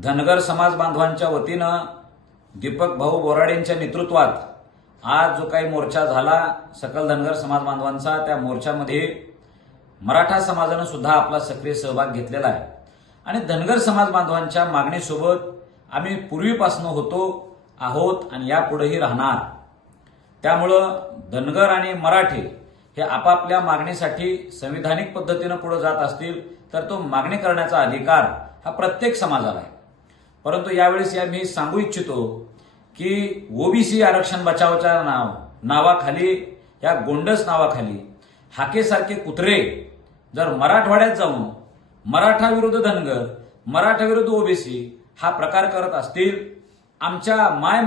धनगर समाज बांधवांच्या वतीनं दीपक भाऊ बोराडेंच्या नेतृत्वात आज जो काही मोर्चा झाला सकल धनगर समाज बांधवांचा त्या मोर्चामध्ये मराठा समाजानं सुद्धा आपला सक्रिय सहभाग घेतलेला आहे. आणि धनगर समाज बांधवांच्या मागणीसोबत आम्ही पूर्वीपासून होतो आहोत आणि यापुढेही राहणार. त्यामुळं धनगर आणि मराठी हे आपापल्या मागणीसाठी संविधानिक पद्धतीनं पुढे जात असतील तर तो मागणी करण्याचा अधिकार हा प्रत्येक समाजाला आहे. परंतु यावेळेस या मी सांगू इच्छितो की ओबीसी आरक्षण बचावच्या नाव नावाखाली या गोंडस नावाखाली हाकेसारखे कुत्रे जर मराठवाड्यात जाऊन मराठा विरुद्ध धनगर मराठा विरुद्ध ओबीसी हा प्रकार करत असतील आमच्या माय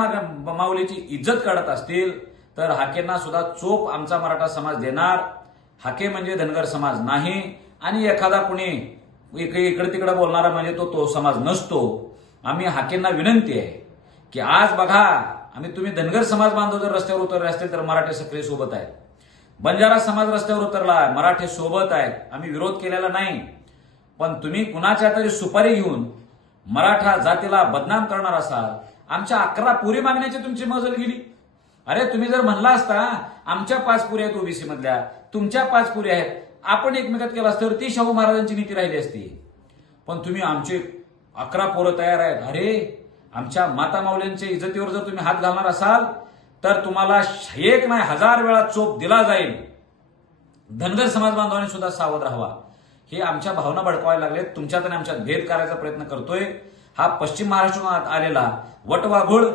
माऊलीची इज्जत काढत असतील तर हाकेंना सुद्धा चोप आमचा मराठा समाज देणार. हाके म्हणजे धनगर समाज नाही. आणि एखादा कुणी इकडे तिकडे बोलणारा म्हणजे तो तो समाज नसतो. आम्ही हाकेंना विनंती आहे की आज बघा आम्ही तुम्ही धनगर समाज बांधव जर रस्त्यावर उतरले असतील तर मराठे सक्रिय सोबत आहेत. बंजारा समाज रस्त्यावर उतरला आहे मराठे सोबत आहेत. आम्ही विरोध केलेला नाही. पण तुम्ही कुणाच्या तरी सुपारी घेऊन मराठा जातीला बदनाम करणार असाल आमच्या अकरा पुरी मागण्याची तुमची मजल गेली. अरे तुम्ही जर म्हणला असता आमच्या पाच पुरी आहेत ओबीसी मधल्या तुमच्या पाच पुरी आहेत. आपण एकमेकात केला असतं तर ती शाहू महाराजांची नीती राहिली असती. पण तुम्ही आमचे अकरा पोरं तयार आहेत. अरे आमच्या माता माऊल्यांच्या इज्जतीवर जर तुम्ही हात घालणार असाल तर तुम्हाला एक नाही हजार वेळा चोप दिला जाईल. धनगर समाज बांधवांनी सुद्धा सावध राहावा. हे आमच्या भावना भडकवायला लागलेत. तुमच्यात आणि आमच्यात भेद करायचा प्रयत्न करतोय. हा पश्चिम महाराष्ट्रात आलेला वटवाघूळ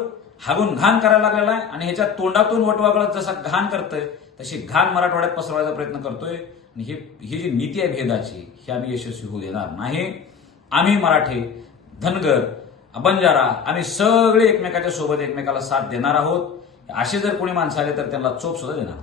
हागून घाण करायला लागलेला आहे आणि ह्याच्या तोंडातून वटवाघळ जसा घाण करतोय तशी घाण मराठवाड्यात पसरवायचा प्रयत्न करतोय. आणि ही ही जी नीती आहे भेदाची ही आम्ही यशस्वी होऊ देणार नाही. आम्ही मराठी धनगर बंजारा आम्ही सगळे एकमेकाच्या सोबत एकमेकाला साथ देणार आहोत. असे जर कोणी माणसं आले तर त्यांना चोप सुद्धा देणार